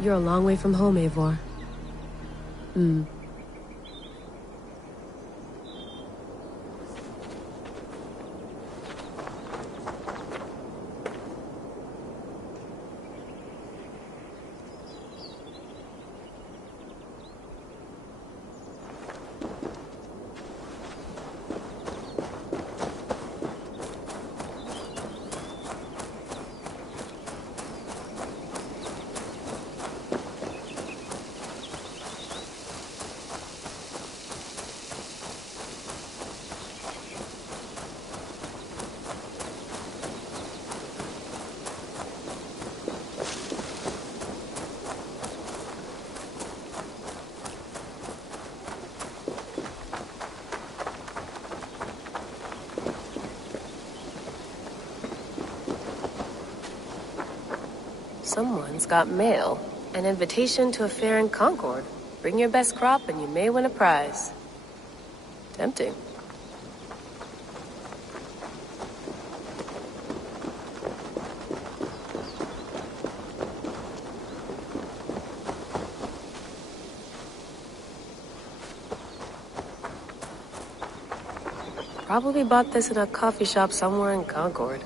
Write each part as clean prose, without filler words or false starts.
You're a long way from home, Eivor. Hmm. Someone's got mail. An invitation to a fair in Concord. Bring your best crop and you may win a prize. Tempting. Probably bought this in a coffee shop somewhere in Concord.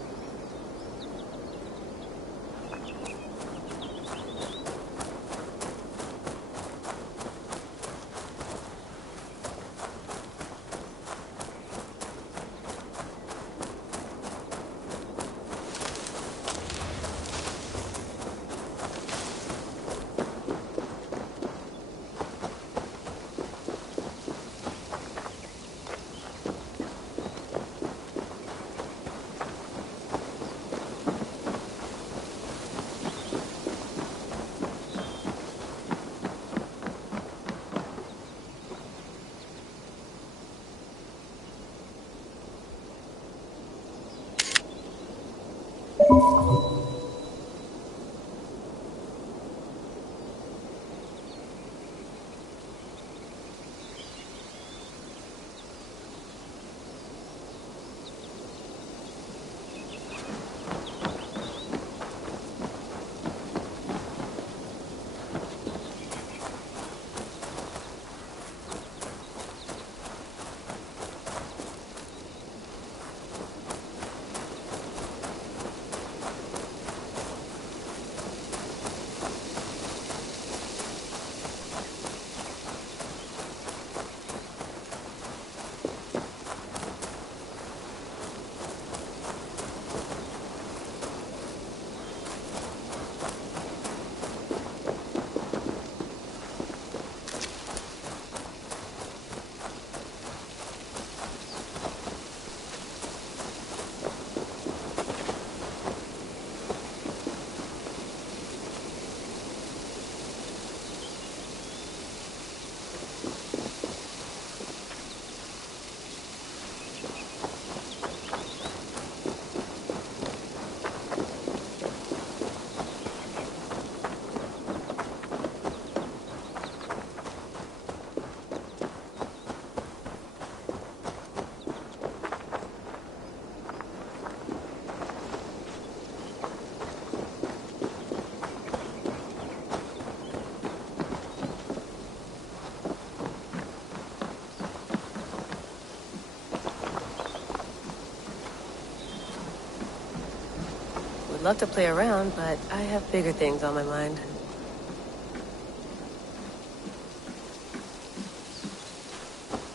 Would love to play around, but I have bigger things on my mind.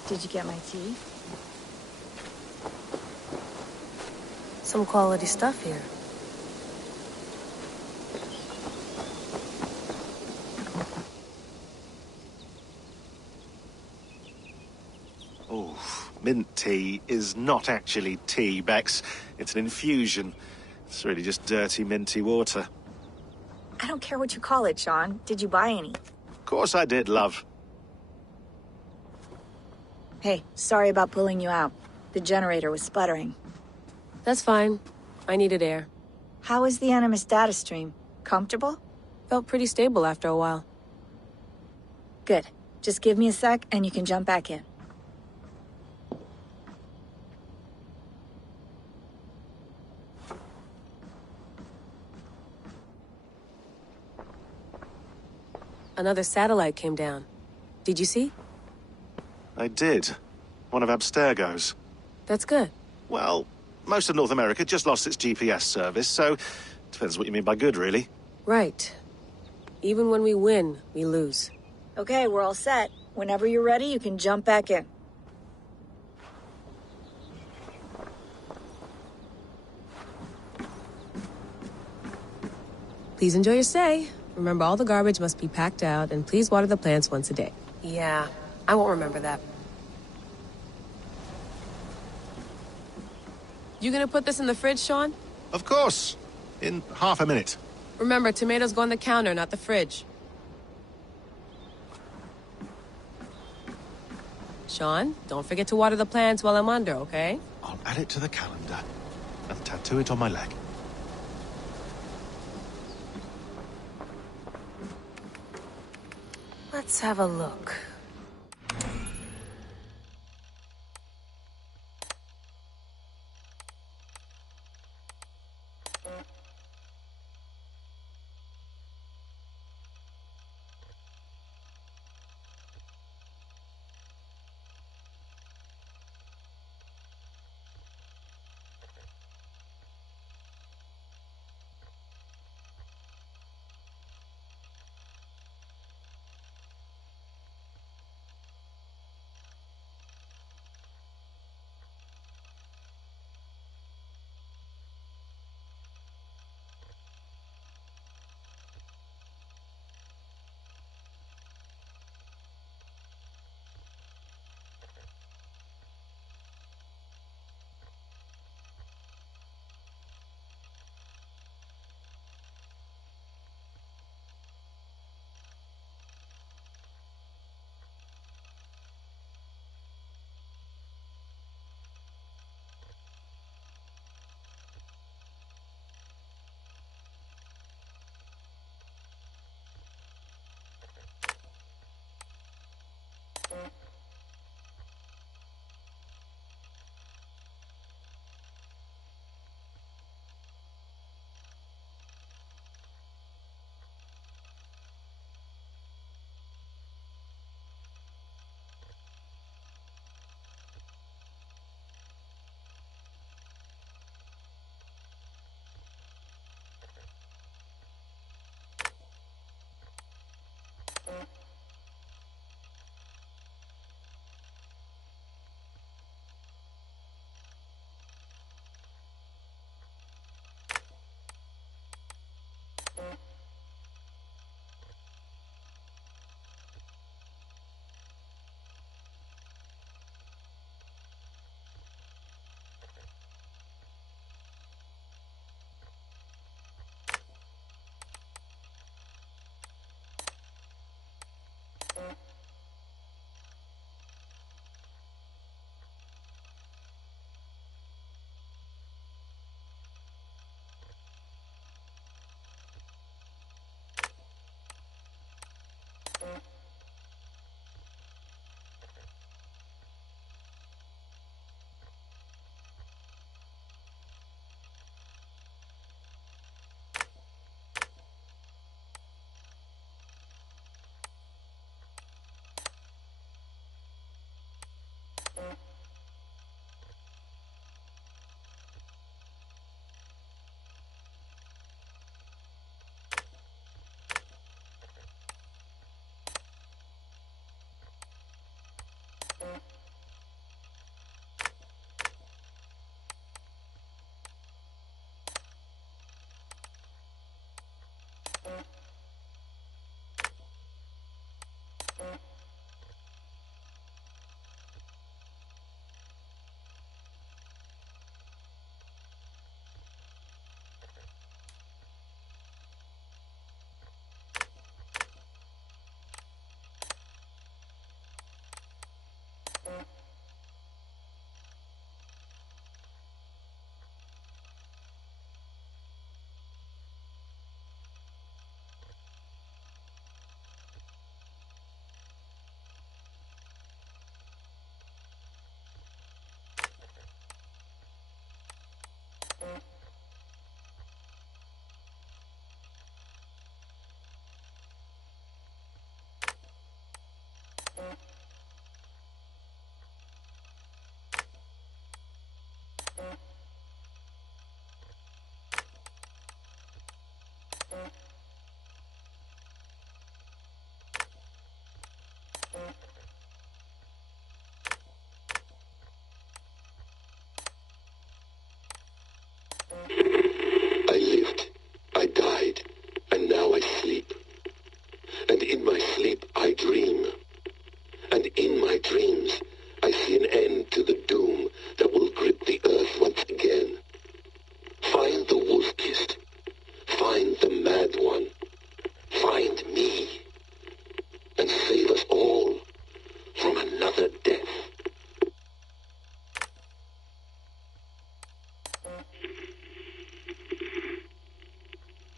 Did you get my tea? Some quality stuff here. Oh, mint tea is not actually tea, Bex. It's an infusion. It's really just dirty, minty water. I don't care what you call it, Sean. Did you buy any? Of course I did, love. Hey, sorry about pulling you out. The generator was sputtering. That's fine. I needed air. How is the Animus data stream? Comfortable? Felt pretty stable after a while. Good. Just give me a sec and you can jump back in. Another satellite came down. Did you see? I did. One of Abstergo's. That's good. Well, most of North America just lost its GPS service, so depends what you mean by good, really. Right. Even when we win, we lose. Okay, we're all set. Whenever you're ready, you can jump back in. Please enjoy your stay. Remember, all the garbage must be packed out, and please water the plants once a day. Yeah, I won't remember that. You gonna put this in the fridge, Sean? Of course. In half a minute. Remember, tomatoes go on the counter, not the fridge. Sean, don't forget to water the plants while I'm under, okay? I'll add it to the calendar and tattoo it on my leg. Let's have a look.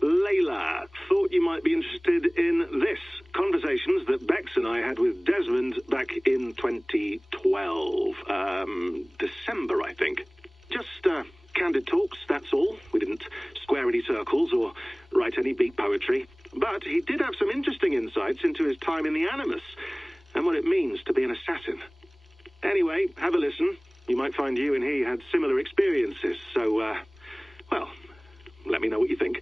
Layla, thought you might be interested in this. Conversations that Bex and I had with Desmond back in 2012. December, I think. Just, candid talks, that's all. We didn't square any circles or write any beat poetry. But he did have some interesting insights into his time in the Animus and what it means to be an assassin. Anyway, have a listen. You might find you and he had similar experiences, so, well, let me know what you think.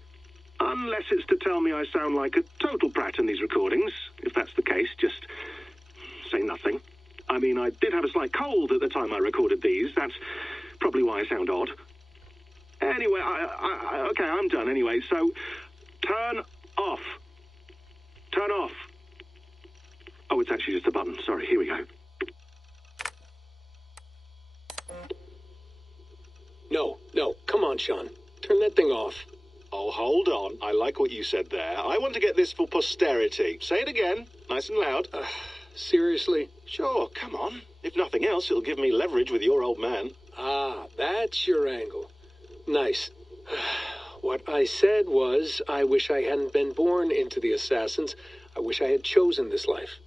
Unless it's to tell me I sound like a total brat in these recordings. If that's the case, just say nothing. I mean, I did have a slight cold at the time I recorded these. That's probably why I sound odd. Anyway, okay, I'm done anyway, so turn off. Turn off. Oh, it's actually just a button. Sorry, here we go. No, come on, Sean. Turn that thing off. Oh, hold on. I like what you said there. I want to get this for posterity. Say it again, nice and loud. Seriously? Sure, come on. If nothing else, it'll give me leverage with your old man. Ah, that's your angle. Nice. What I said was, I wish I hadn't been born into the Assassins. I wish I had chosen this life.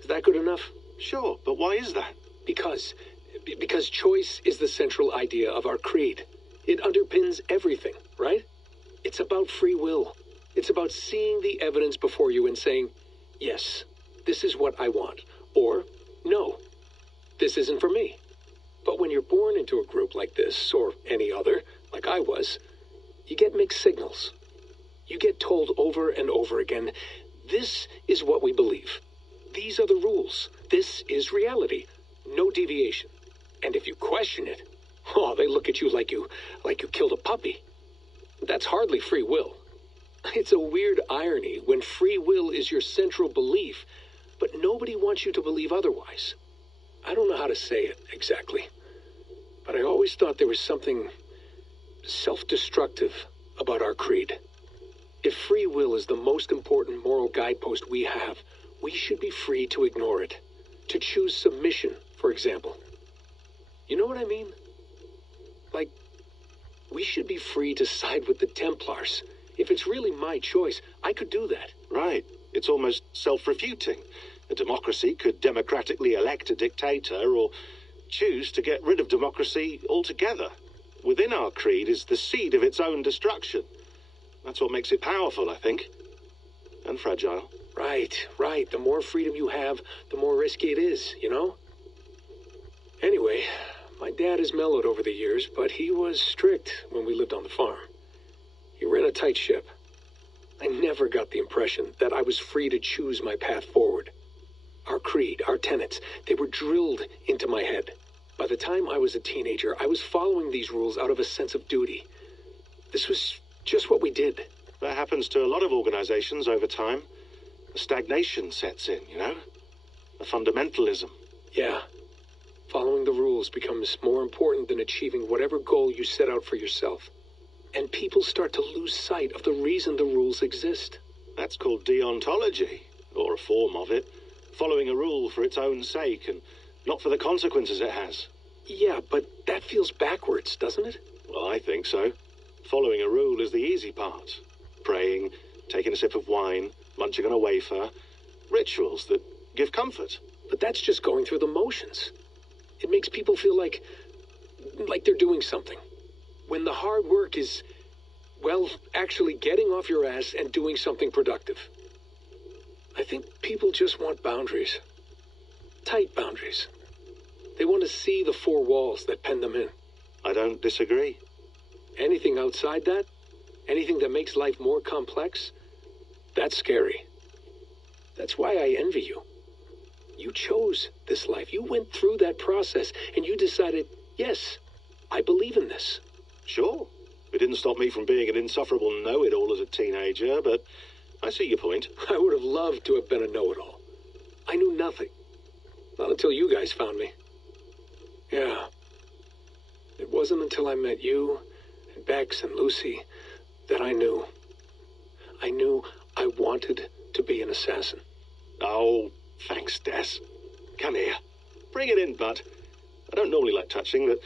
Is that good enough? Sure, but why is that? Because choice is the central idea of our creed. It underpins everything, right? It's about free will. It's about seeing the evidence before you and saying, yes, this is what I want. Or, no, this isn't for me. But when you're born into a group like this, or any other, like I was, you get mixed signals. You get told over and over again, this is what we believe. These are the rules. This is reality. No deviation. And if you question it, oh, they look at you like you killed a puppy. That's hardly free will. It's a weird irony when free will is your central belief, but nobody wants you to believe otherwise. I don't know how to say it exactly, but I always thought there was something self-destructive about our creed. If free will is the most important moral guidepost we have, we should be free to ignore it. To choose submission, for example. You know what I mean? Like, we should be free to side with the Templars. If it's really my choice, I could do that. Right. It's almost self-refuting. A democracy could democratically elect a dictator or choose to get rid of democracy altogether. Within our creed is the seed of its own destruction. That's what makes it powerful, I think. And fragile. Right. The more freedom you have, the more risky it is, you know? Anyway, my dad has mellowed over the years, but he was strict when we lived on the farm. He ran a tight ship. I never got the impression that I was free to choose my path forward. Our creed, our tenets, they were drilled into my head. By the time I was a teenager, I was following these rules out of a sense of duty. This was just what we did. That happens to a lot of organizations over time. A stagnation sets in, you know? A fundamentalism. Yeah. Following the rules becomes more important than achieving whatever goal you set out for yourself. And people start to lose sight of the reason the rules exist. That's called deontology, or a form of it. Following a rule for its own sake and not for the consequences it has. Yeah, but that feels backwards, doesn't it? Well, I think so. Following a rule is the easy part. Praying, taking a sip of wine, munching on a wafer. Rituals that give comfort. But that's just going through the motions. It makes people feel like they're doing something. When the hard work is, well, actually getting off your ass and doing something productive. I think people just want boundaries. Tight boundaries. They want to see the four walls that pen them in. I don't disagree. Anything outside that, anything that makes life more complex, that's scary. That's why I envy you. You chose this life. You went through that process, and you decided, yes, I believe in this. Sure. It didn't stop me from being an insufferable know-it-all as a teenager, but I see your point. I would have loved to have been a know-it-all. I knew nothing. Not until you guys found me. Yeah. It wasn't until I met you, and Bex and Lucy, that I knew. I knew I wanted to be an assassin. Oh, thanks, Des. Come here. Bring it in, bud. I don't normally like touching, but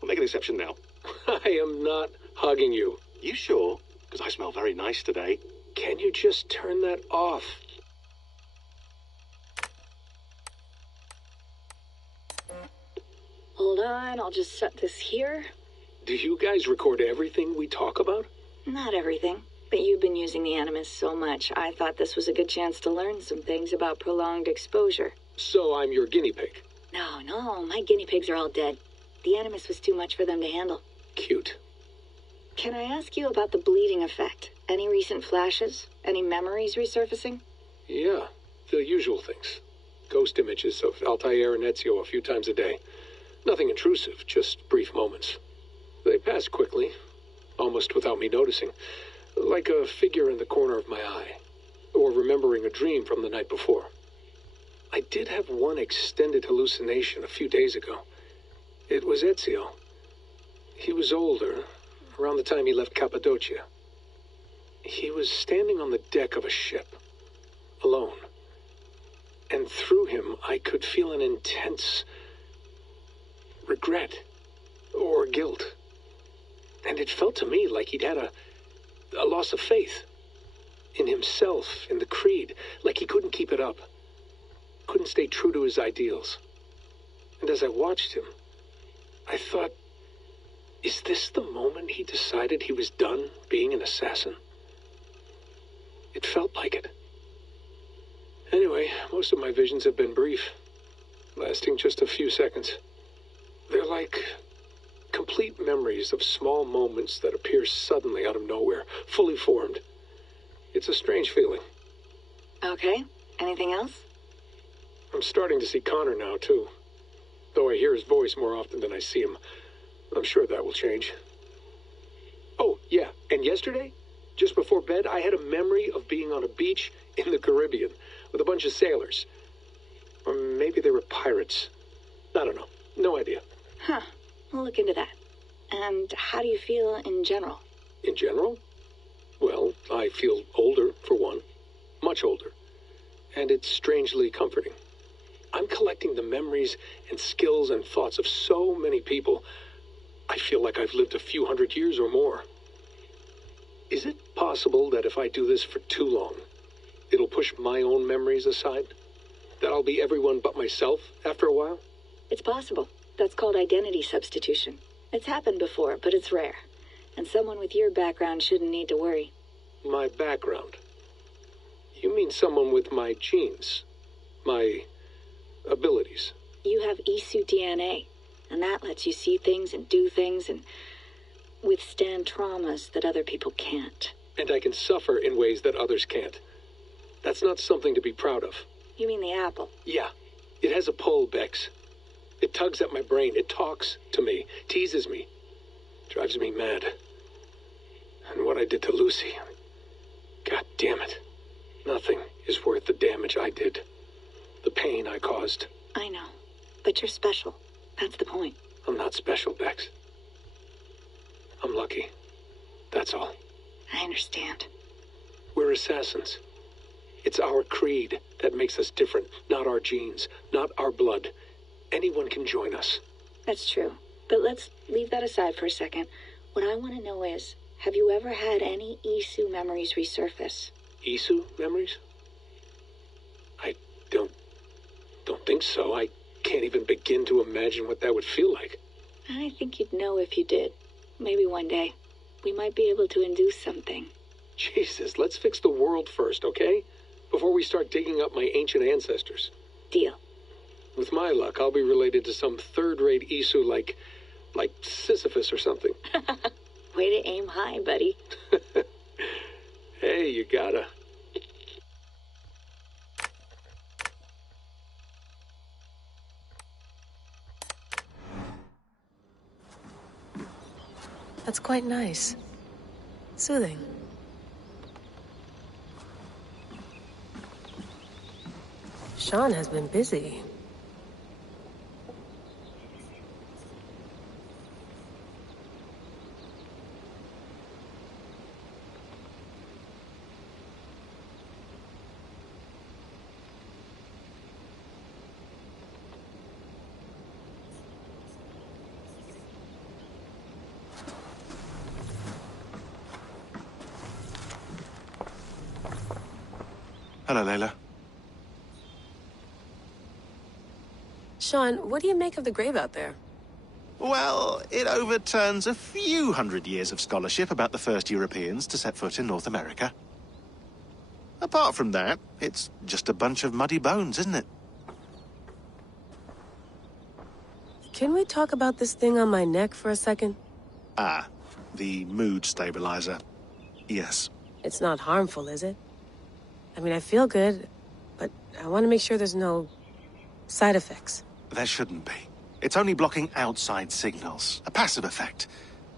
I'll make an exception now. I am not hugging you. You sure? Because I smell very nice today. Can you just turn that off? Hold on, I'll just set this here. Do you guys record everything we talk about? Not everything, but you've been using the Animus so much, I thought this was a good chance to learn some things about prolonged exposure. So I'm your guinea pig. No, my guinea pigs are all dead. The Animus was too much for them to handle. Cute. Can I ask you about the bleeding effect? Any recent flashes? Any memories resurfacing? Yeah, the usual things. Ghost images of Altair and Ezio a few times a day. Nothing intrusive, just brief moments. They pass quickly, almost without me noticing, like a figure in the corner of my eye, or remembering a dream from the night before. I did have one extended hallucination a few days ago. It was Ezio. He was older, around the time he left Cappadocia. He was standing on the deck of a ship, alone. And through him, I could feel an intense regret or guilt. And it felt to me like he'd had a loss of faith in himself, in the creed, like he couldn't keep it up, couldn't stay true to his ideals. And as I watched him, I thought, is this the moment he decided he was done being an assassin? It felt like it. Anyway, most of my visions have been brief, lasting just a few seconds. They're like complete memories of small moments that appear suddenly out of nowhere, fully formed. It's a strange feeling. Okay, anything else? I'm starting to see Connor now, too. Though I hear his voice more often than I see him. I'm sure that will change. Oh, yeah, and yesterday, just before bed, I had a memory of being on a beach in the Caribbean with a bunch of sailors. Or maybe they were pirates. I don't know. No idea. Huh, we'll look into that. And how do you feel in general? In general? Well, I feel older, for one. Much older. And it's strangely comforting. I'm collecting the memories and skills and thoughts of so many people. I feel like I've lived a few hundred years or more. Is it possible that if I do this for too long, it'll push my own memories aside? That I'll be everyone but myself after a while? It's possible. That's called identity substitution. It's happened before, but it's rare. And someone with your background shouldn't need to worry. My background? You mean someone with my genes? My abilities? You have Isu DNA, and that lets you see things and do things and withstand traumas that other people can't. And I can suffer in ways that others can't. That's not something to be proud of. You mean the apple? Yeah. It has a pull, Bex. It tugs at my brain. It talks to me. Teases me. Drives me mad. And what I did to Lucy... God damn it. Nothing is worth the damage I did. The pain I caused. I know. But you're special. That's the point. I'm not special, Bex. I'm lucky. That's all. I understand. We're assassins. It's our creed that makes us different, not our genes, not our blood. Anyone can join us. That's true. But let's leave that aside for a second. What I want to know is, have you ever had any Isu memories resurface? Isu memories? I don't think so. I can't even begin to imagine what that would feel like. I think you'd know if you did. Maybe one day. We might be able to induce something. Jesus, let's fix the world first, okay? Before we start digging up my ancient ancestors. Deal. With my luck, I'll be related to some third-rate Isu like Sisyphus or something. Way to aim high, buddy. Hey, you gotta. That's quite nice. Soothing. Sean has been busy. Hello, Layla. Sean, what do you make of the grave out there? Well, it overturns a few hundred years of scholarship about the first Europeans to set foot in North America. Apart from that, it's just a bunch of muddy bones, isn't it? Can we talk about this thing on my neck for a second? Ah, the mood stabilizer. Yes. It's not harmful, is it? I mean, I feel good, but I want to make sure there's no side effects. There shouldn't be. It's only blocking outside signals, a passive effect.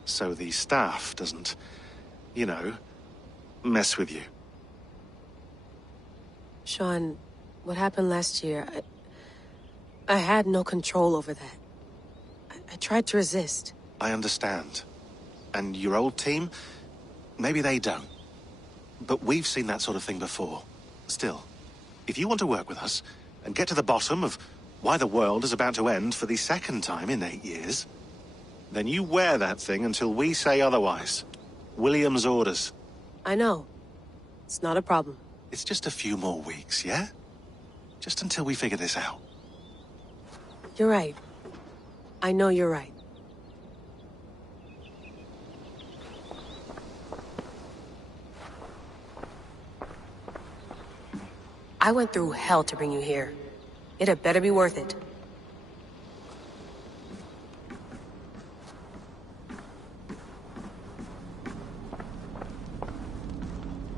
So the staff doesn't, you know, mess with you. Sean, what happened last year, I had no control over that. I tried to resist. I understand. And your old team, maybe they don't. But we've seen that sort of thing before. Still, if you want to work with us and get to the bottom of why the world is about to end for the second time in 8 years, then you wear that thing until we say otherwise. William's orders. I know. It's not a problem. It's just a few more weeks, yeah? Just until we figure this out. You're right. I know you're right. I went through hell to bring you here. It had better be worth it.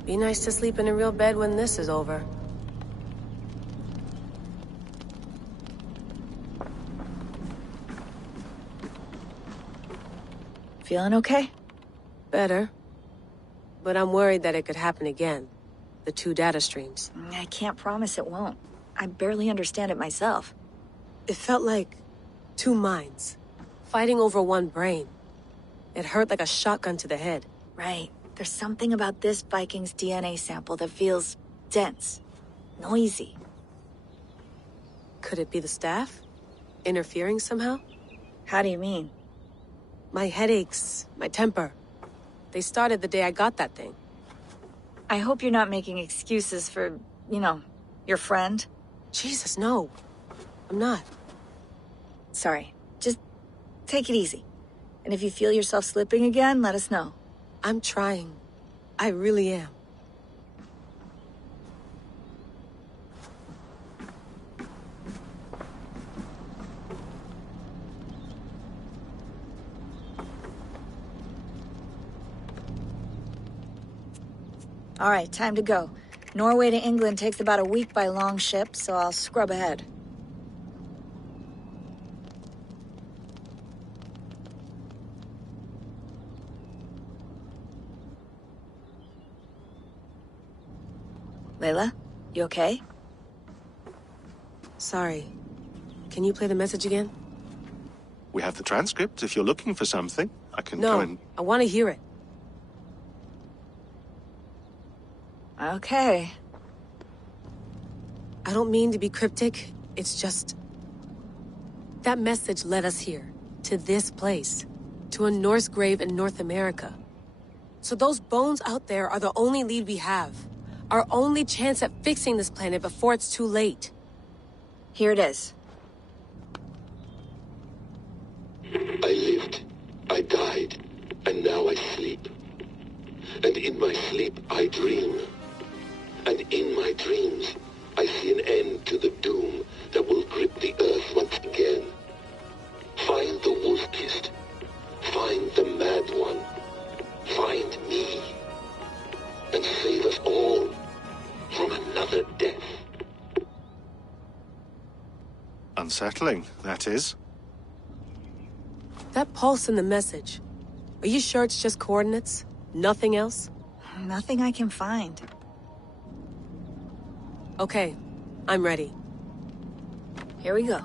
Be nice to sleep in a real bed when this is over. Feeling okay? Better. But I'm worried that it could happen again. The two data streams. I can't promise it won't. I barely understand it myself. It felt like two minds, fighting over one brain. It hurt like a shotgun to the head. Right. There's something about this Viking's DNA sample that feels dense, noisy. Could it be the staff? Interfering somehow? How do you mean? My headaches, my temper. They started the day I got that thing. I hope you're not making excuses for, your friend. Jesus, no. I'm not. Sorry. Just take it easy. And if you feel yourself slipping again, let us know. I'm trying. I really am. All right, time to go. Norway to England takes about a week by long ship, so I'll scrub ahead. Layla, you okay? Sorry. Can you play the message again? We have the transcript. If you're looking for something, I can No, go and... I want to hear it. Okay. I don't mean to be cryptic. It's just... that message led us here. To this place. To a Norse grave in North America. So those bones out there are the only lead we have. Our only chance at fixing this planet before it's too late. Here it is. I lived, I died, and now I sleep. And in my sleep I dream. And in my dreams I see an end to the doom that will grip the earth once again. Find the wolf-kissed. Find the mad one. Find me. And save us all from another death. Unsettling, that is. That pulse in the message. Are you sure it's just coordinates? Nothing else? Nothing I can find. Okay, I'm ready. Here we go.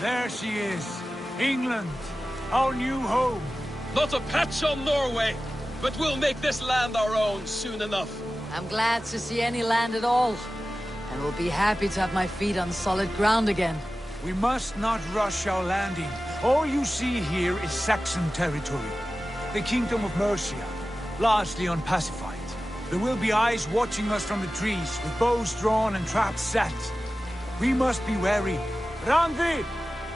There she is. England, our new home. Not a patch on Norway, but we'll make this land our own soon enough. I'm glad to see any land at all. And will be happy to have my feet on solid ground again. We must not rush our landing. All you see here is Saxon territory. The Kingdom of Mercia, largely unpacified. There will be eyes watching us from the trees, with bows drawn and traps set. We must be wary. Randi!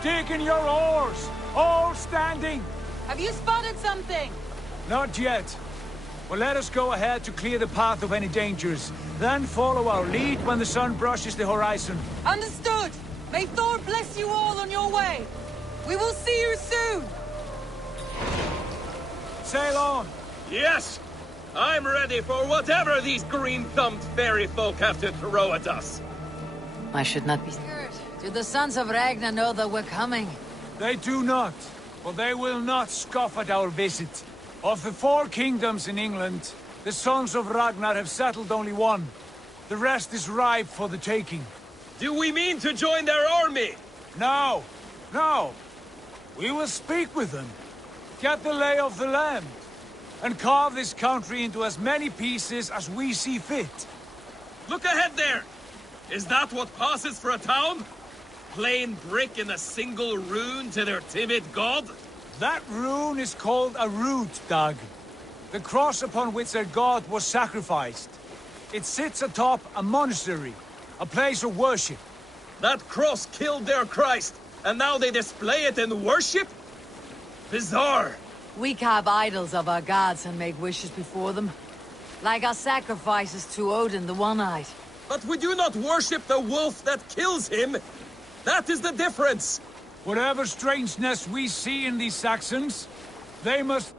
Dig in your oars! All standing! Have you spotted something? Not yet. Well, let us go ahead to clear the path of any dangers. Then follow our lead when the sun brushes the horizon. Understood! May Thor bless you all on your way! We will see you soon! Sail on! Yes! I'm ready for whatever these green-thumbed fairy folk have to throw at us. I should not be scared. Do the sons of Ragnar know that we're coming? They do not, but they will not scoff at our visit. Of the 4 kingdoms in England, the sons of Ragnar have settled only one. The rest is ripe for the taking. Do we mean to join their army? No, no. We will speak with them, get the lay of the land, and carve this country into as many pieces as we see fit. Look ahead there! Is that what passes for a town? Plain brick in a single rune to their timid god? That rune is called a root, Dag. The cross upon which their god was sacrificed. It sits atop a monastery, a place of worship. That cross killed their Christ, and now they display it in worship? Bizarre. We carve idols of our gods and make wishes before them. Like our sacrifices to Odin the One-Eyed. But we do not worship the wolf that kills him. That is the difference. Whatever strangeness we see in these Saxons, they must...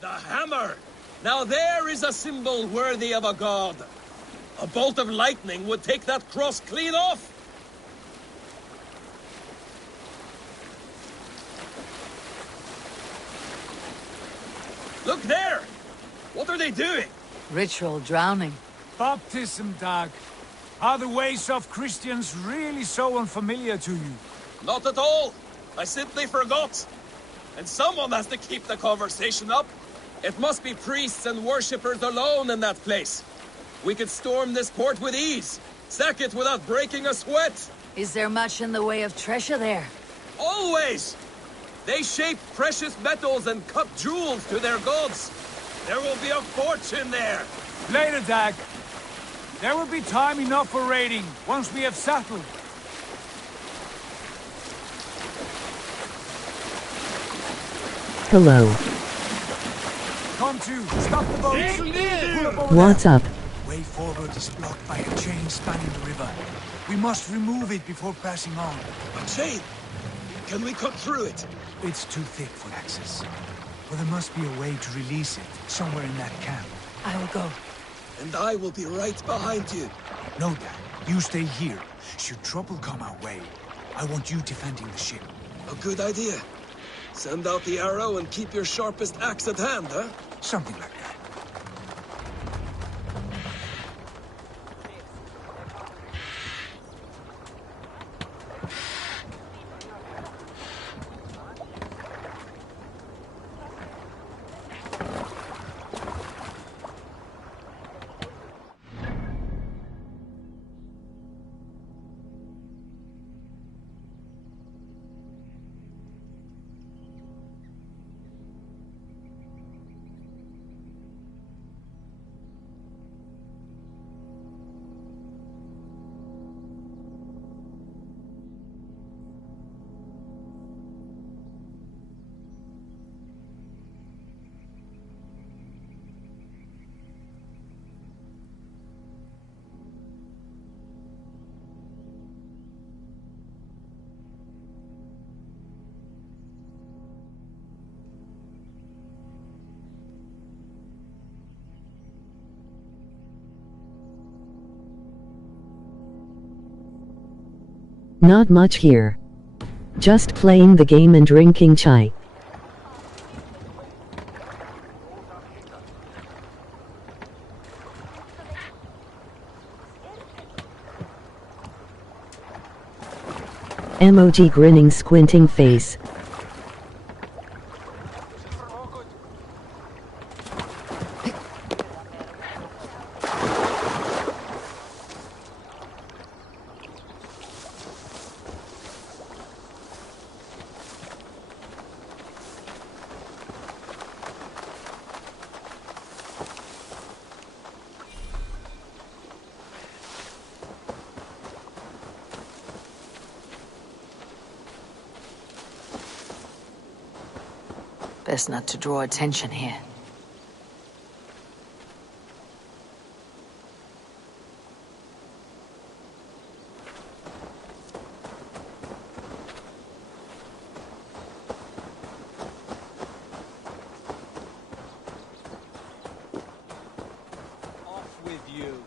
The hammer! Now there is a symbol worthy of a god. A bolt of lightning would take that cross clean off. Look there! What are they doing? Ritual drowning. Baptism, Dag. Are the ways of Christians really so unfamiliar to you? Not at all. I simply forgot. And someone has to keep the conversation up. It must be priests and worshippers alone in that place. We could storm this port with ease. Sack it without breaking a sweat. Is there much in the way of treasure there? Always! They shape precious metals and cut jewels to their gods. There will be a fortune there. Later, Dag. There will be time enough for raiding, once we have settled. Hello. Come to, stop the boat. What's up? Way forward is blocked by a chain spanning the river. We must remove it before passing on. A chain? Can we cut through it? It's too thick for access. But there must be a way to release it, somewhere in that camp. I will go. And I will be right behind you. No, Dad. You stay here. Should trouble come our way, I want you defending the ship. A good idea. Send out the arrow and keep your sharpest axe at hand, huh? Something like that. Not much here. Just playing the game and drinking chai. Emoji grinning squinting face. Best not to draw attention here. Off with you.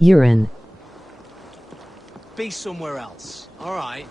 Urine. Be somewhere else. All right.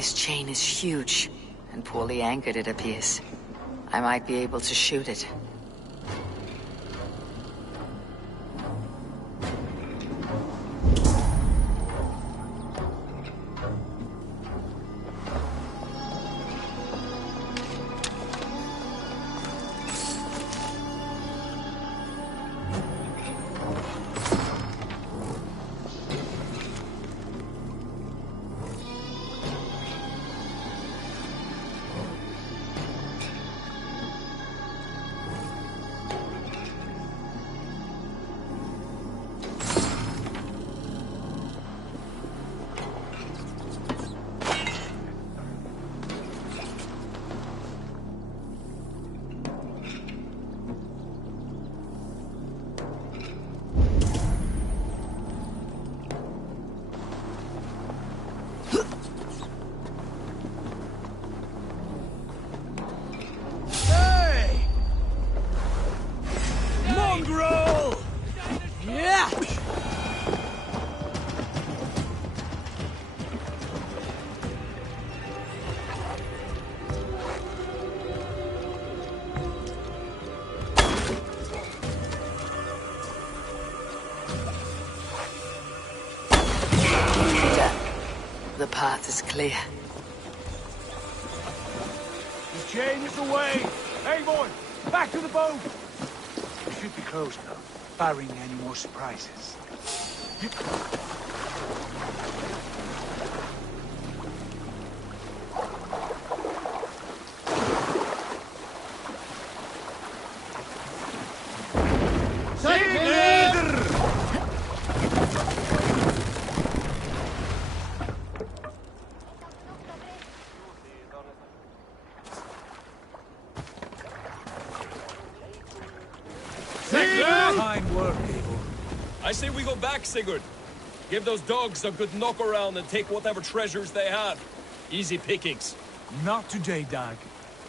This chain is huge, and poorly anchored it appears. I might be able to shoot it. The path is clear. The chain is away! Hey, boy! Back to the boat! We should be close now, barring any more surprises. Fine work, Abel. I say we go back, Sigurd. Give those dogs a good knock around and take whatever treasures they have. Easy pickings. Not today, Dag.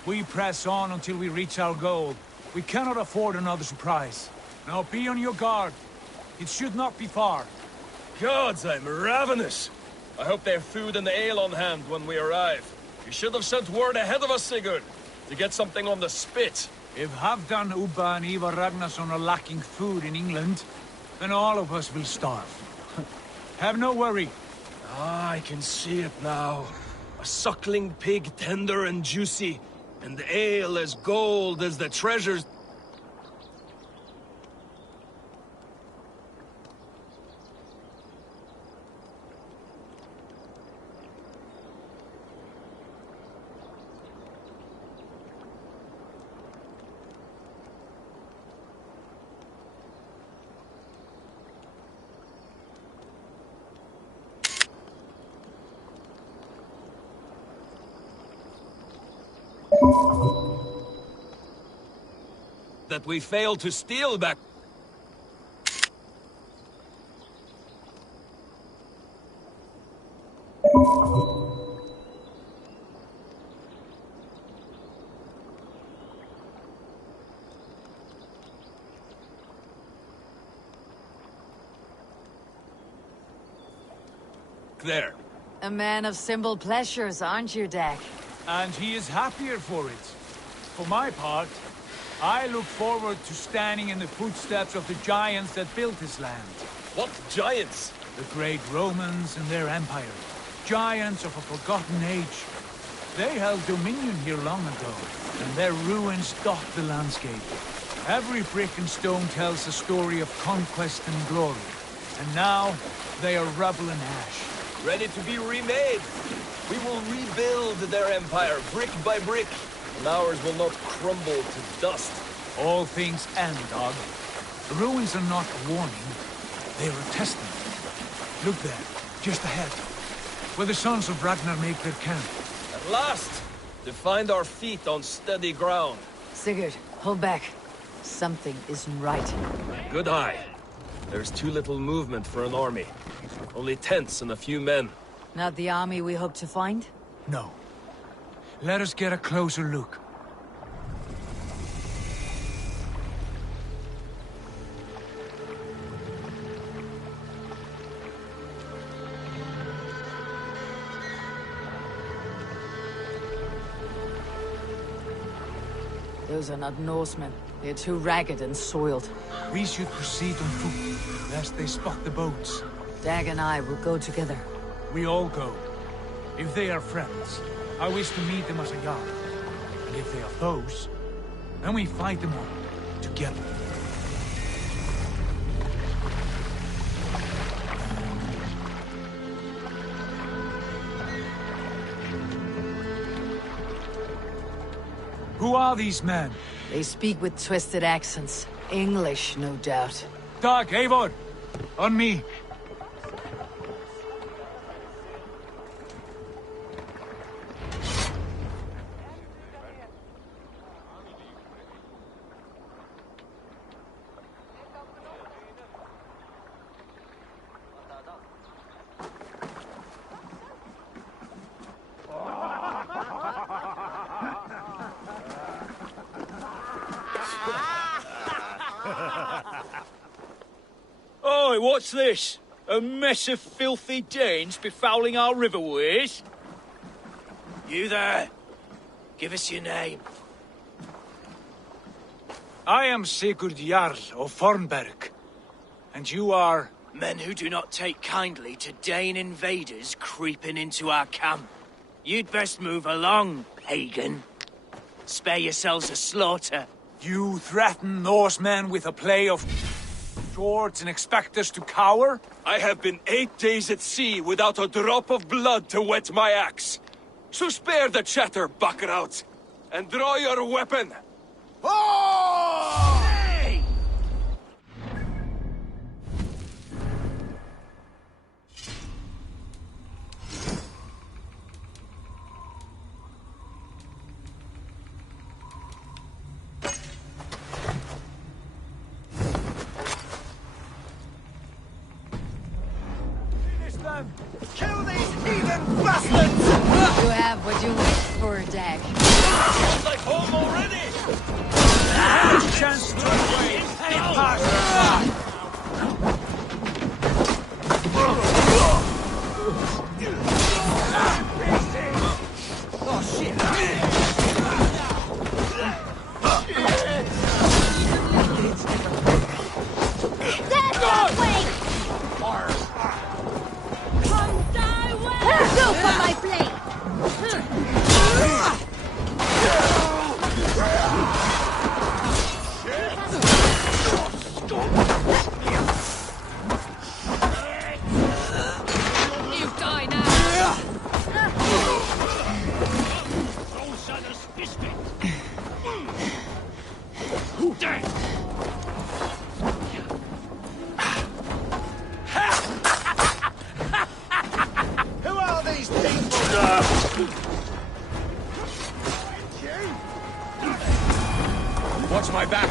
We press on until we reach our goal. We cannot afford another surprise. Now be on your guard. It should not be far. Gods, I'm ravenous. I hope they have food and ale on hand when we arrive. You should have sent word ahead of us, Sigurd, to get something on the spit. If Halfdan, Ubba and Ivar Ragnarsson are lacking food in England, then all of us will starve. Have no worry. Ah, I can see it now. A suckling pig, tender and juicy, and the ale as gold as the treasures. That we failed to steal back. There. A man of simple pleasures, aren't you, Dak? And he is happier for it. For my part, I look forward to standing in the footsteps of the giants that built this land. What giants? The great Romans and their empire. Giants of a forgotten age. They held dominion here long ago, and their ruins dot the landscape. Every brick and stone tells a story of conquest and glory. And now, they are rubble and ash. Ready to be remade. We will rebuild their empire brick by brick, and ours will not crumble to dust. All things end, Dog. The ruins are not a warning. They are a testament. Look there, just ahead, where the sons of Ragnar make their camp. At last, to find our feet on steady ground. Sigurd, hold back. Something isn't right. Good eye. There's too little movement for an army. Only tents and a few men. Not the army we hope to find? No. Let us get a closer look. Those are not Norsemen. They're too ragged and soiled. We should proceed on foot, lest they spot the boats. Dag and I will go together. We all go. If they are friends, I wish to meet them as a Jarl. And if they are foes, then we fight them all, together. Who are these men? They speak with twisted accents. English, no doubt. Dag, Eivor! On me! Oi, what's this? A mess of filthy Danes befouling our riverways? You there! Give us your name. I am Sigurd Jarl of Fornberg. And you are... Men who do not take kindly to Dane invaders creeping into our camp. You'd best move along, pagan. Spare yourselves a slaughter. You threaten Norsemen with a play of swords and expect us to cower? I have been 8 days at sea without a drop of blood to wet my axe. So spare the chatter, buckraut, and draw your weapon. Oh! Hey! Kill these heathen bastards! You have what you wished for, Dag. Sounds like home already. Chance to away! It passed! Oh, shit! That way! Come thy way! Go for my blade! You die now! Who are these people? Watch my back.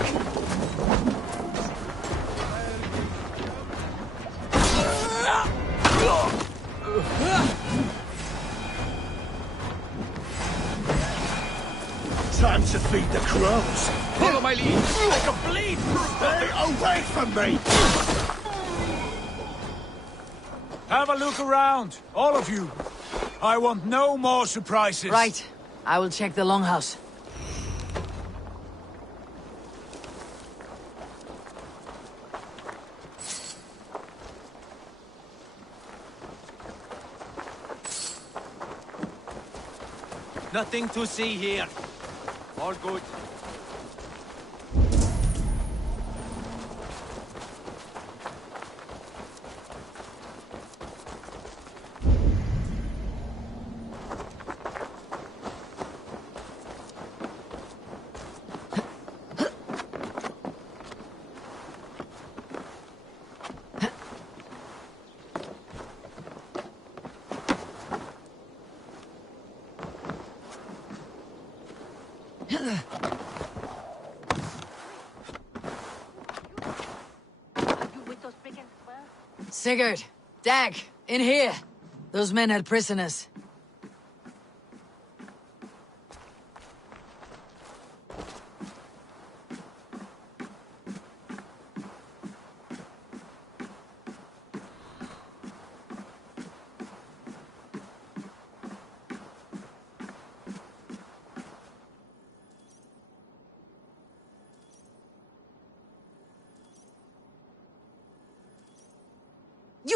Time to feed the crows. Follow my lead. I can bleed. Stay away from me! Have a look around, all of you. I want no more surprises. Right. I will check the longhouse. Nothing to see here. All good. Sigurd, Dag, in here. Those men had prisoners.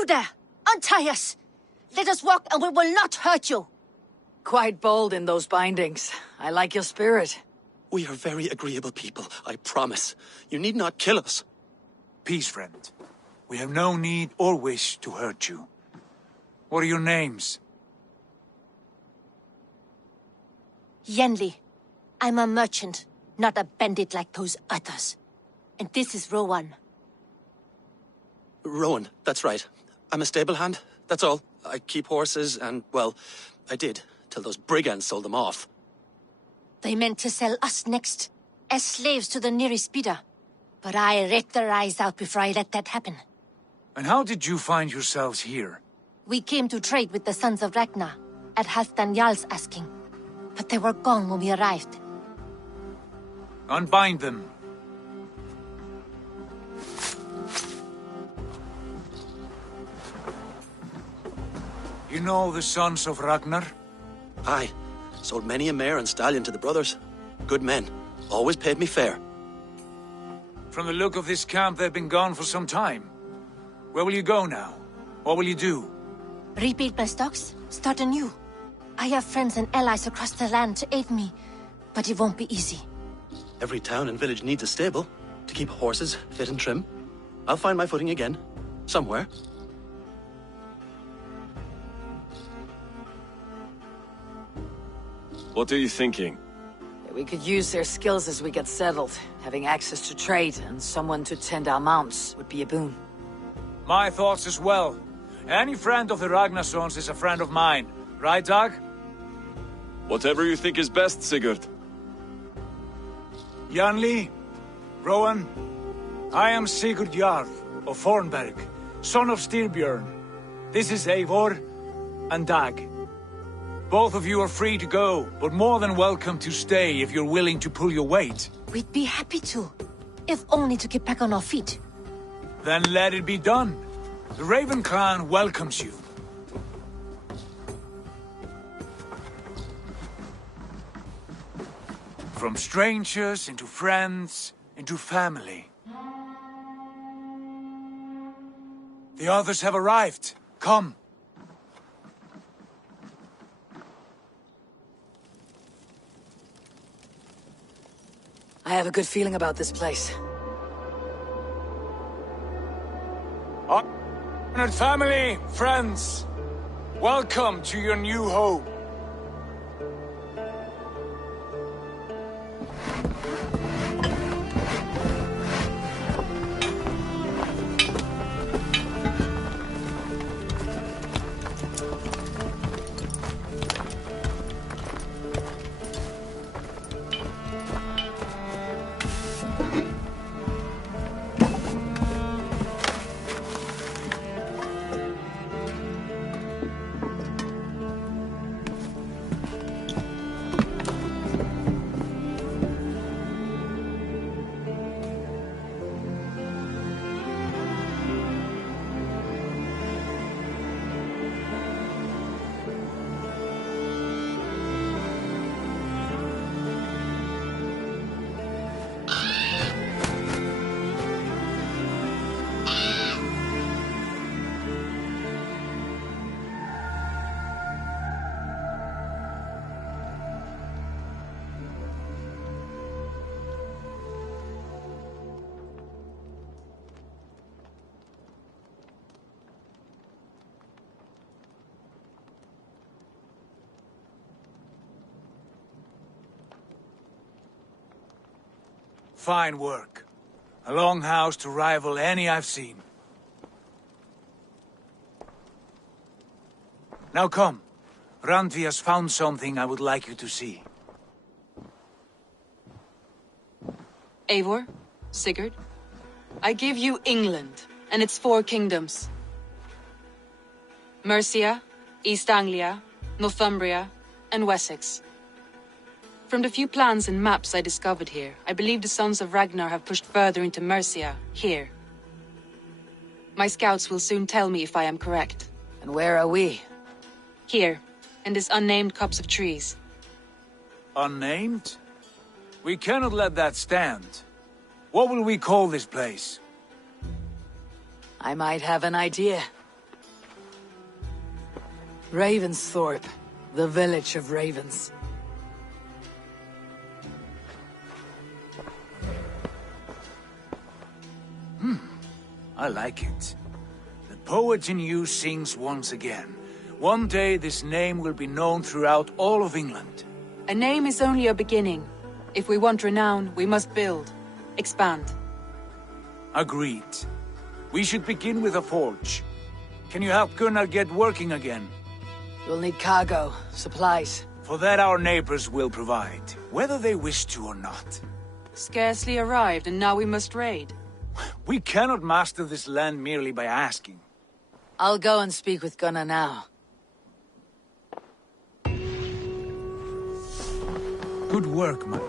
You there! Untie us! Let us walk and we will not hurt you! Quite bold in those bindings. I like your spirit. We are very agreeable people, I promise. You need not kill us. Peace, friend. We have no need or wish to hurt you. What are your names? Yenli. I'm a merchant, not a bandit like those others. And this is Rowan. Rowan, that's right. I'm a stable hand, that's all. I keep horses and, well, I did, till those brigands sold them off. They meant to sell us next, as slaves to the nearest bidder. But I ripped their eyes out before I let that happen. And how did you find yourselves here? We came to trade with the Sons of Ragnar, at Halfdan Jarl's asking. But they were gone when we arrived. Unbind them. You know the Sons of Ragnar? Aye. Sold many a mare and stallion to the brothers. Good men. Always paid me fair. From the look of this camp, they've been gone for some time. Where will you go now? What will you do? Rebuild my stocks, start anew. I have friends and allies across the land to aid me, but it won't be easy. Every town and village needs a stable to keep horses fit and trim. I'll find my footing again. Somewhere. What are you thinking? We could use their skills as we get settled. Having access to trade and someone to tend our mounts would be a boon. My thoughts as well. Any friend of the Ragnarsons is a friend of mine. Right, Dag? Whatever you think is best, Sigurd. Janli, Rowan, I am Sigurd Jarl of Fornberg, son of Styrbjörn. This is Eivor and Dag. Both of you are free to go, but more than welcome to stay if you're willing to pull your weight. We'd be happy to, if only to get back on our feet. Then let it be done. The Raven clan welcomes you. From strangers into friends, into family. The others have arrived. Come. I have a good feeling about this place. Honored family, friends, welcome to your new home. Fine work. A longhouse to rival any I've seen. Now come. Randvi has found something I would like you to see. Eivor, Sigurd, I give you England and its 4 kingdoms. Mercia, East Anglia, Northumbria, and Wessex. From the few plans and maps I discovered here, I believe the Sons of Ragnar have pushed further into Mercia, here. My scouts will soon tell me if I am correct. And where are we? Here, in this unnamed copse of trees. Unnamed? We cannot let that stand. What will we call this place? I might have an idea. Ravensthorpe, the village of ravens. I like it. The poet in you sings once again. One day this name will be known throughout all of England. A name is only a beginning. If we want renown, we must build. Expand. Agreed. We should begin with a forge. Can you help Gunnar get working again? We'll need cargo, supplies. For that our neighbors will provide, whether they wish to or not. Scarcely arrived, and now we must raid. We cannot master this land merely by asking. I'll go and speak with Gunnar now. Good work, man.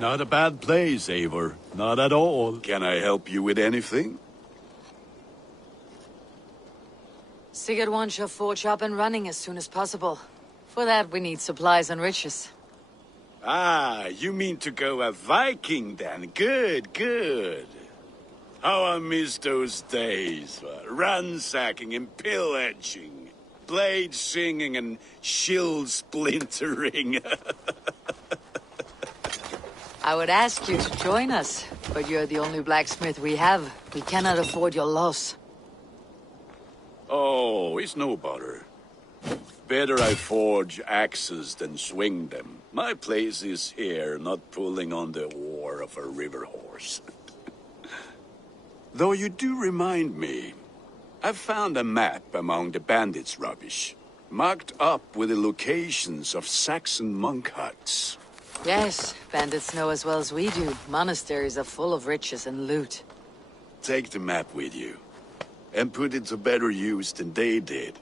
Not a bad place, Eivor. Not at all. Can I help you with anything? Sigurd wants your forge up and running as soon as possible. For that, we need supplies and riches. Ah, you mean to go a Viking then? Good, good. How I miss those days. Ransacking and pillaging. Blade singing and shield splintering. I would ask you to join us, but you're the only blacksmith we have. We cannot afford your loss. Oh, it's no bother. Better I forge axes than swing them. My place is here, not pulling on the oar of a river horse. Though you do remind me, I found a map among the bandits' rubbish, marked up with the locations of Saxon monk huts. Yes, bandits know as well as we do. Monasteries are full of riches and loot. Take the map with you, and put it to better use than they did.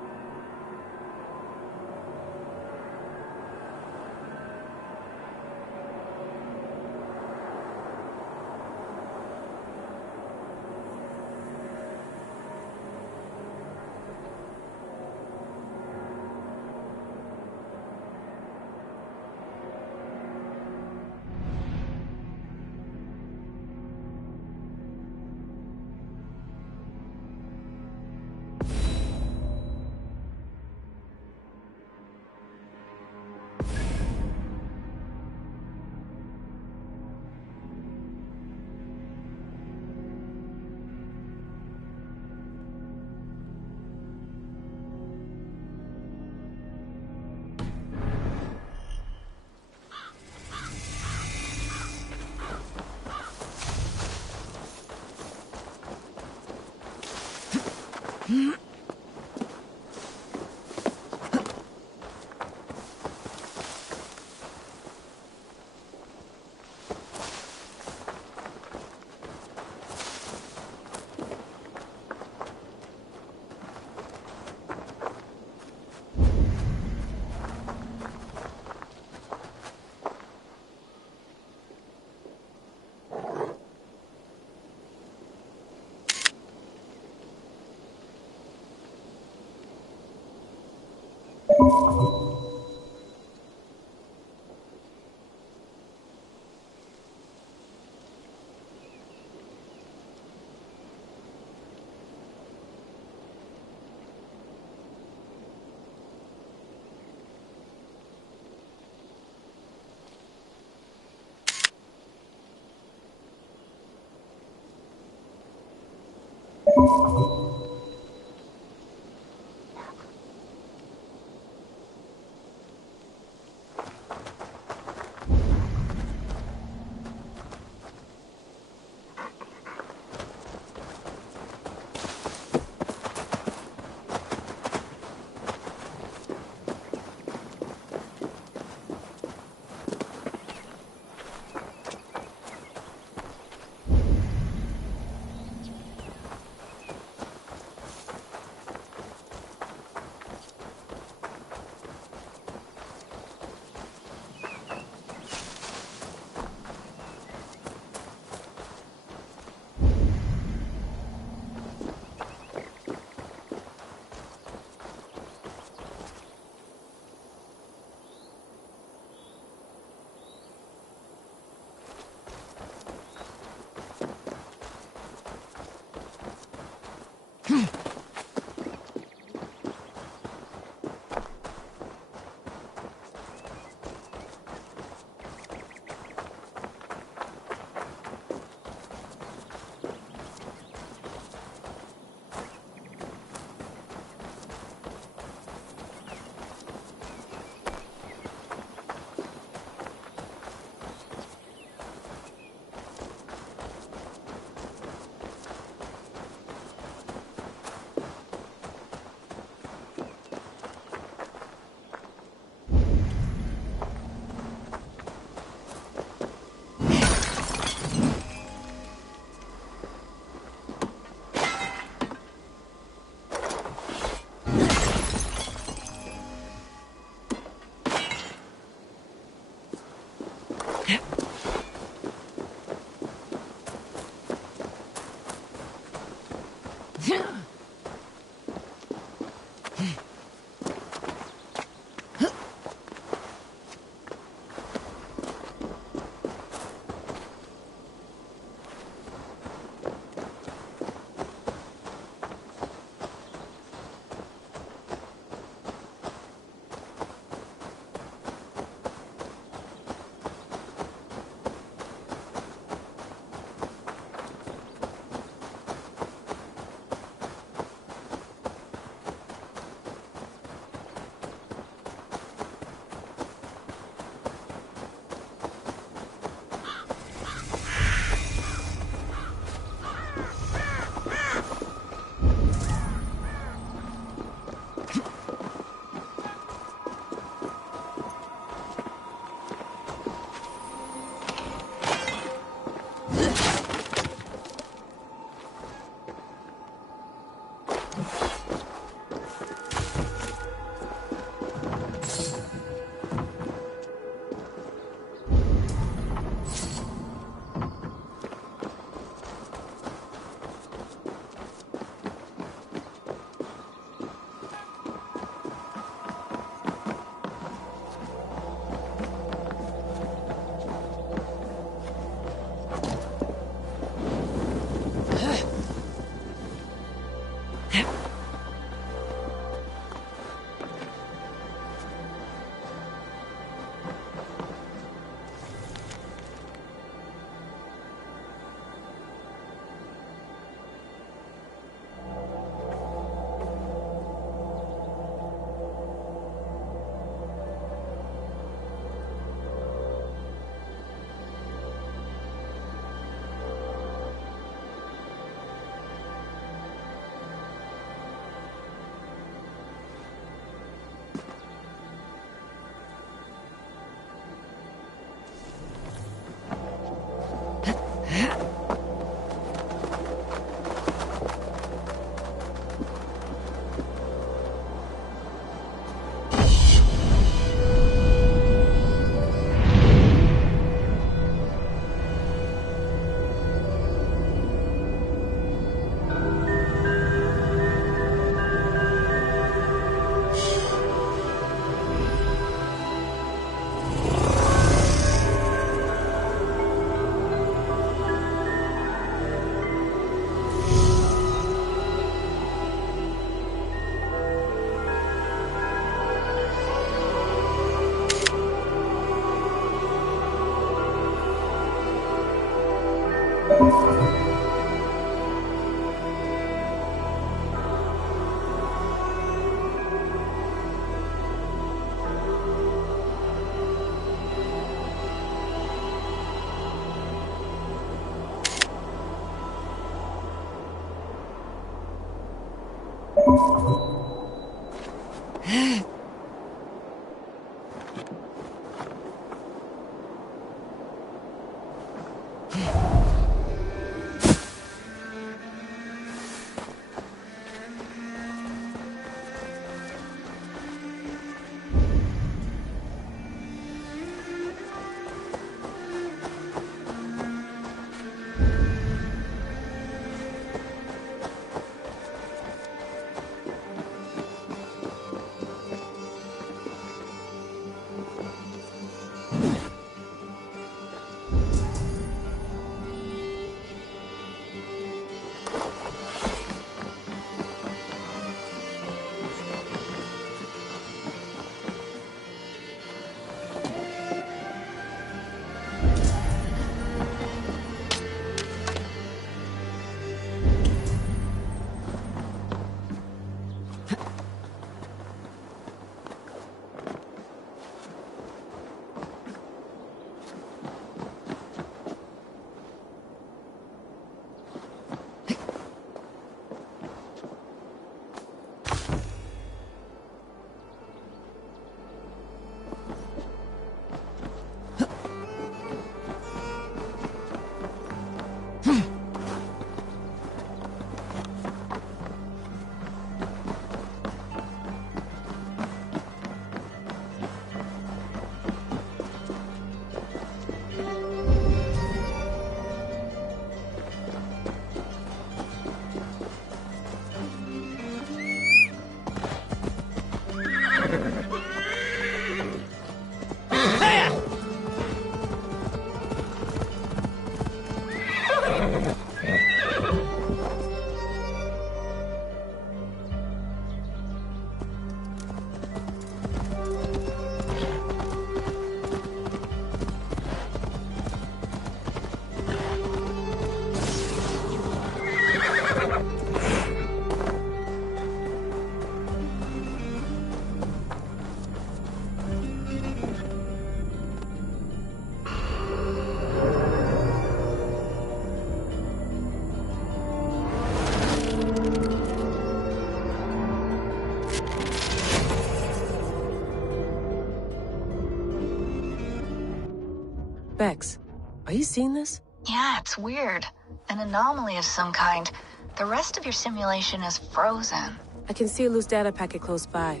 Bex, are you seeing this? Yeah, it's weird. An anomaly of some kind. The rest of your simulation is frozen. I can see a loose data packet close by.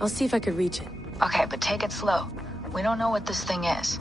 I'll see if I could reach it. Okay, but take it slow. We don't know what this thing is.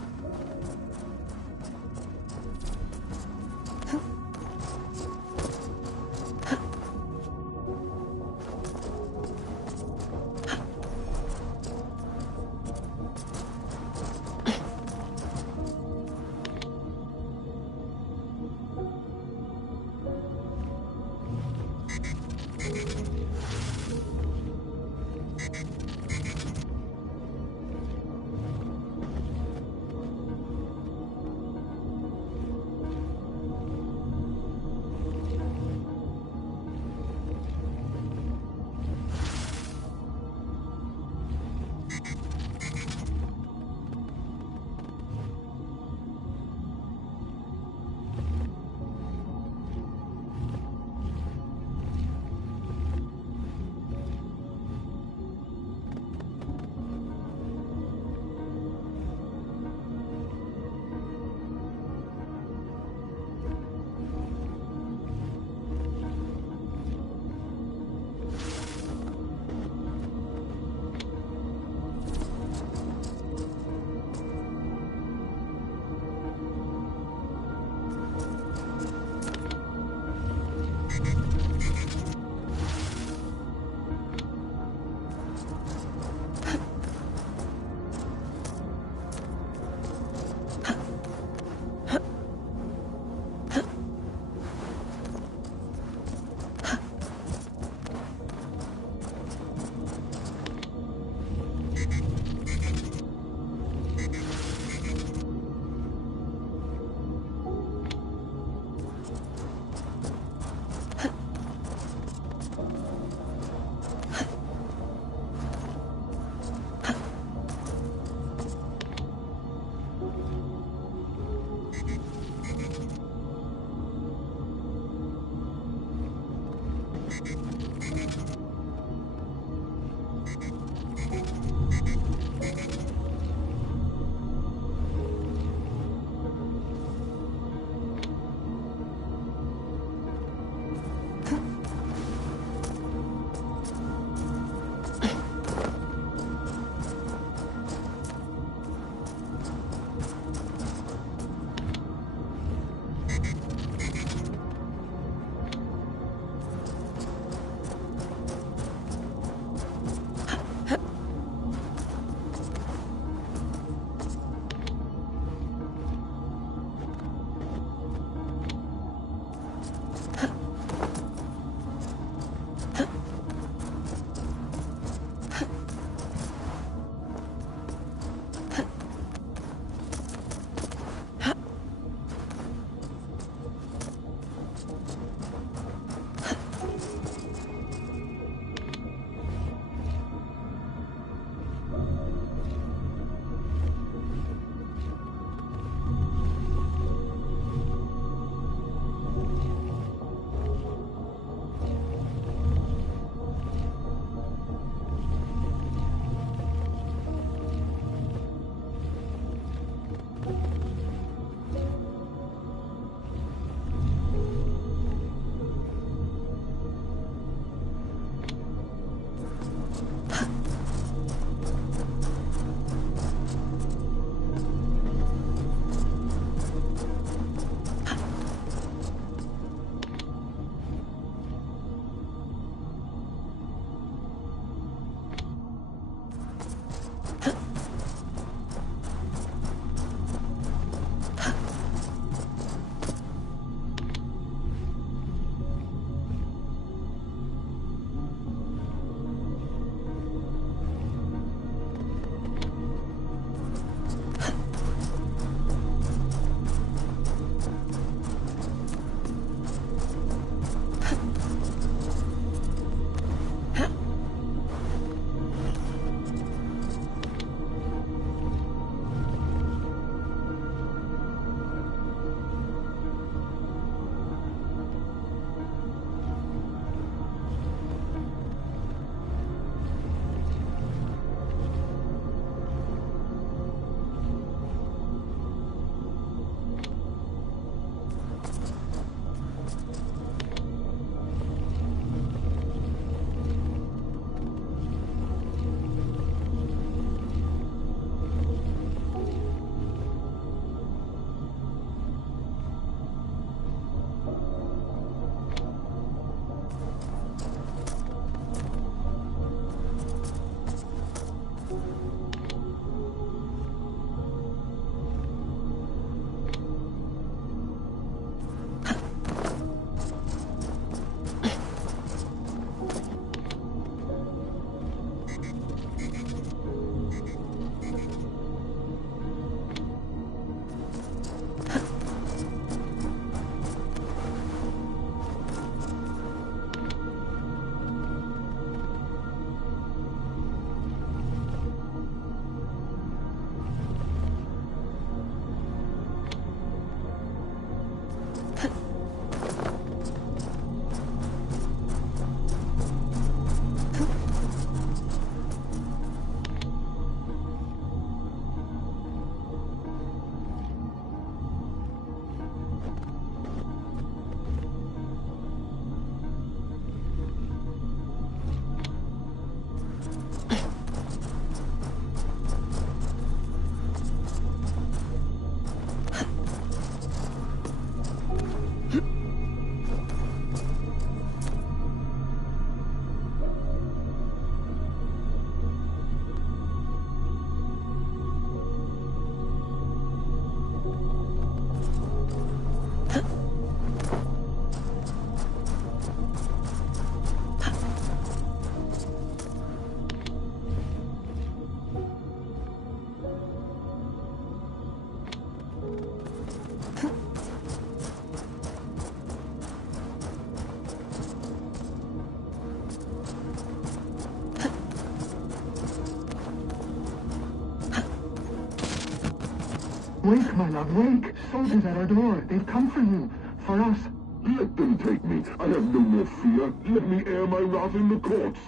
Wake, my love, wake! Soldiers at our door. They've come for you. For us. Let them take me. I have no more fear. Let me air my wrath in the courts.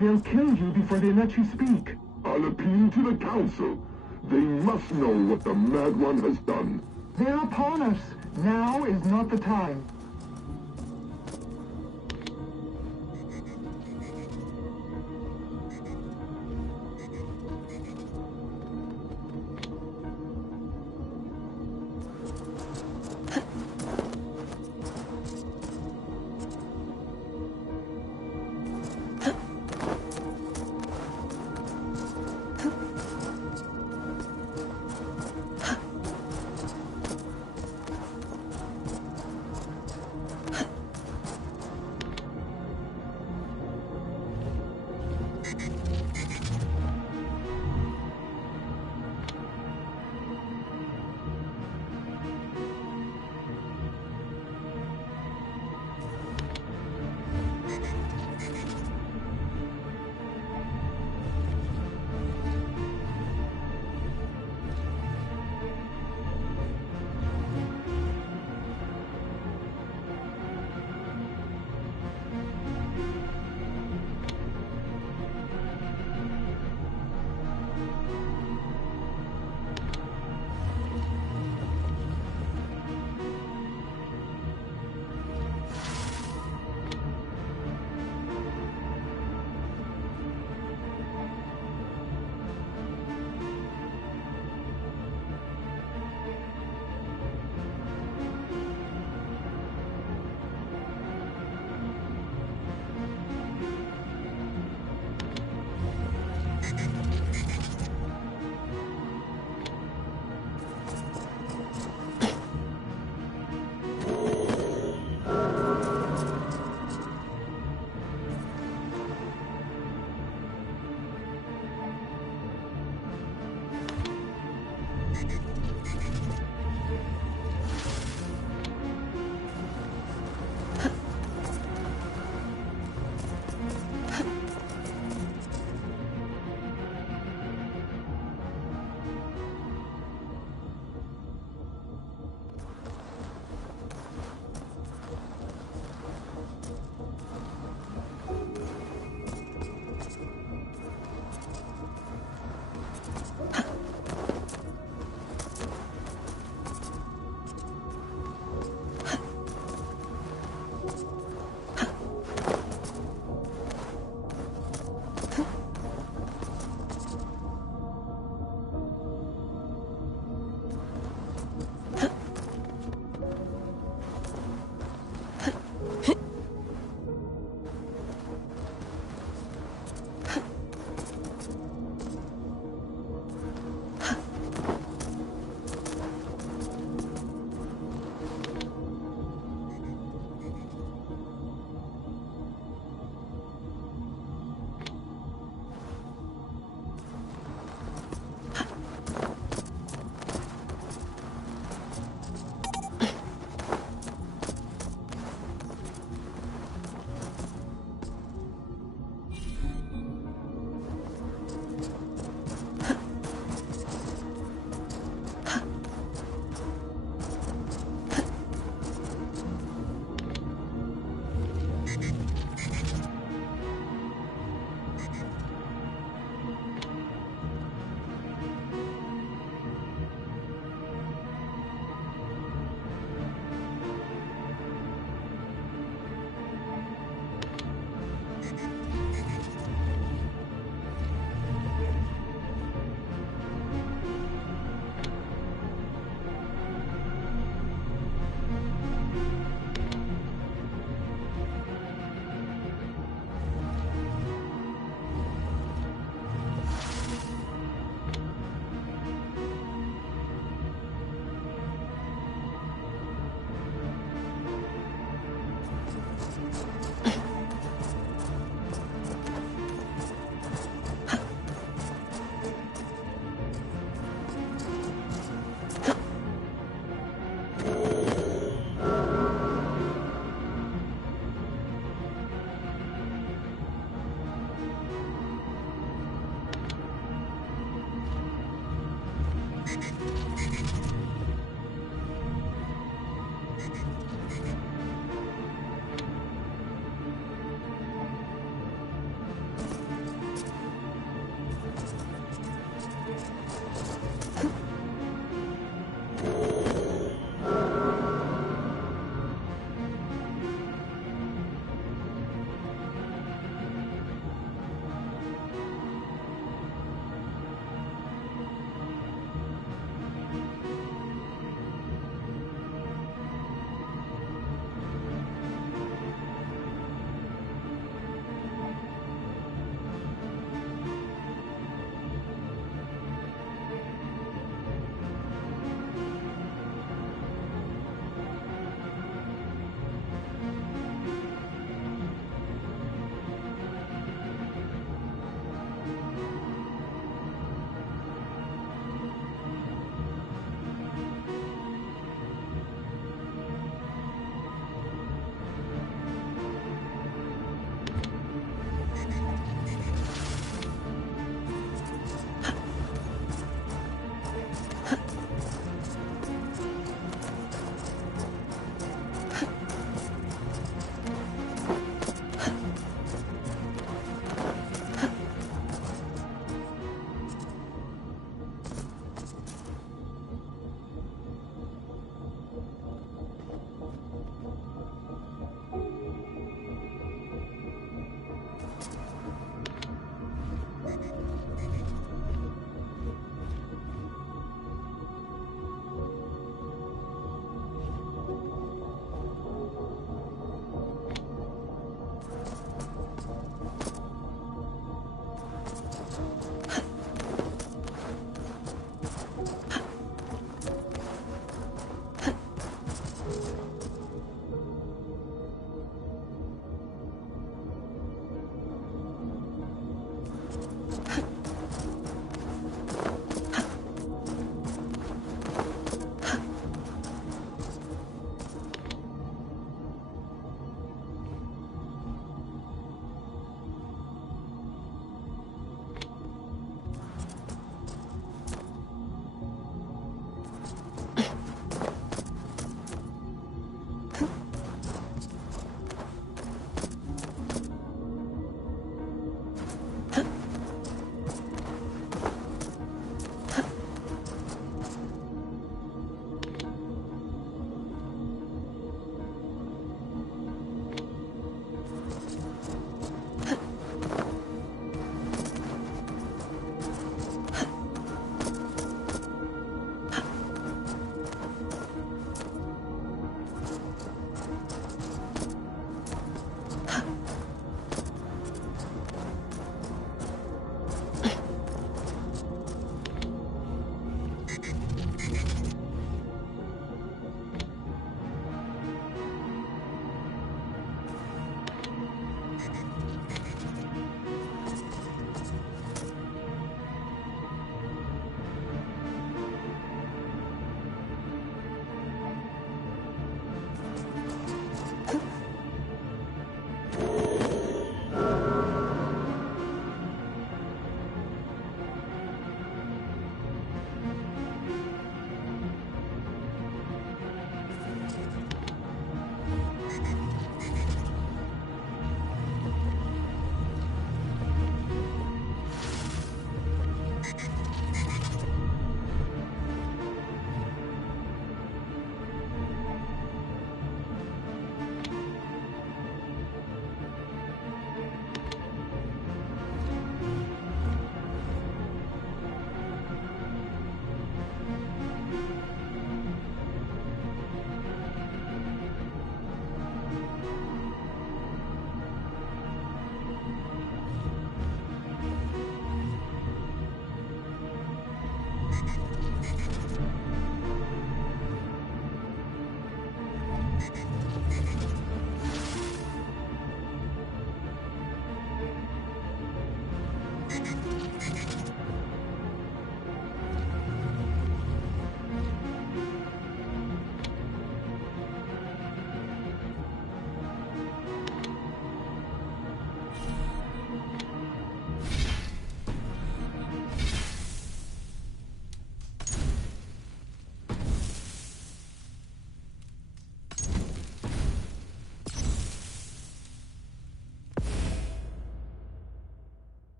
They'll kill you before they let you speak. I'll appeal to the council. They must know what the Mad One has done. They're upon us. Now is not the time.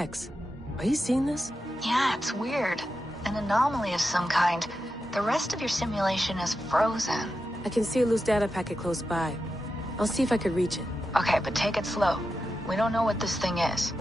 Vex. Are you seeing this? Yeah, it's weird. An anomaly of some kind. The rest of your simulation is frozen. I can see a loose data packet close by. I'll see if I could reach it. Okay, but take it slow. We don't know what this thing is.